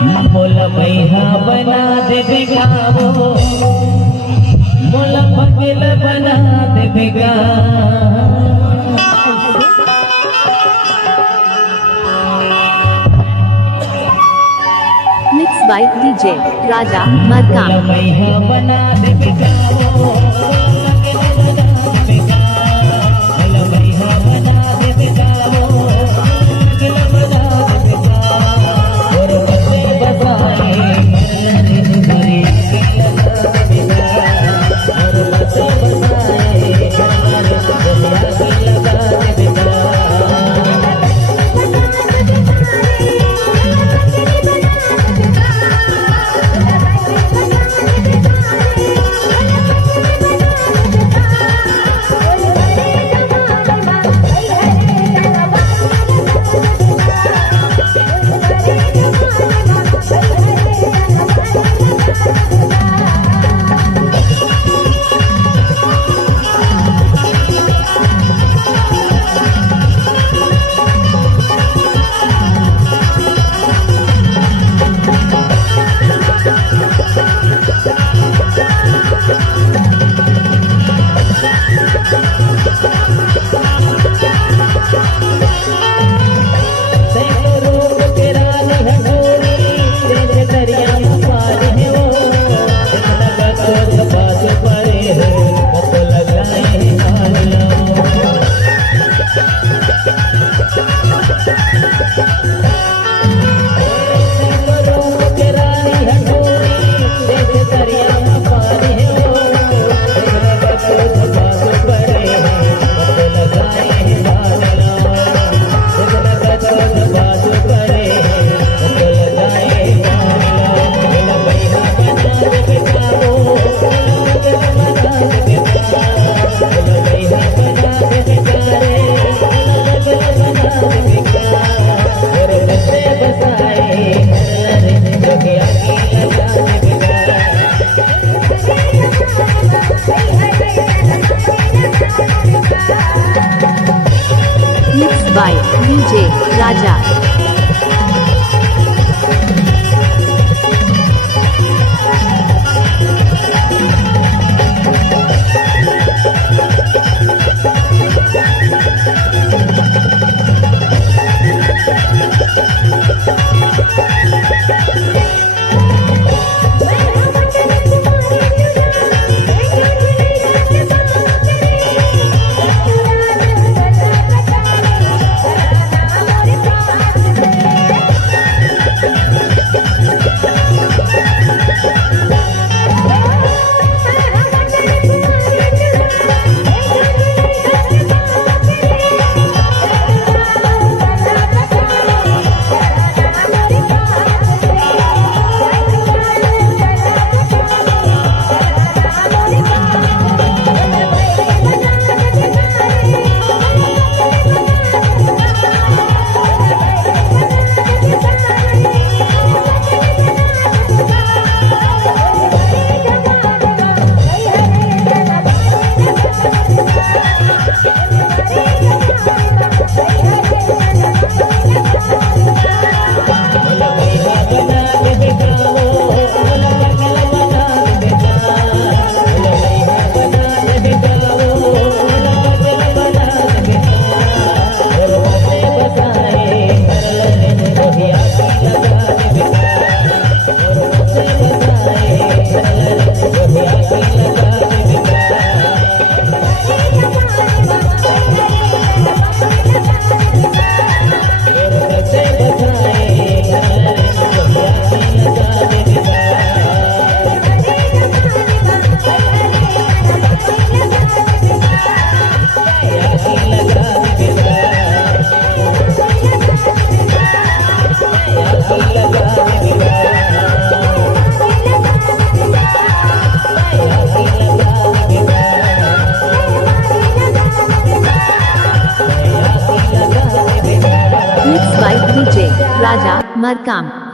मोला मैहा बना दे बेगावो, मोला पगल बना दे बेगा। Mixed by DJ Raja Markam. मोला मैहा बना दे बेगावो, मोला मैहा बना दे बेगावो, पगल बना दे बेगा। और बसे बसाए हरी और बसे बसाए लगा दे बेगा। Mixed by DJ Raja. Mixed by DJ Raja Markam.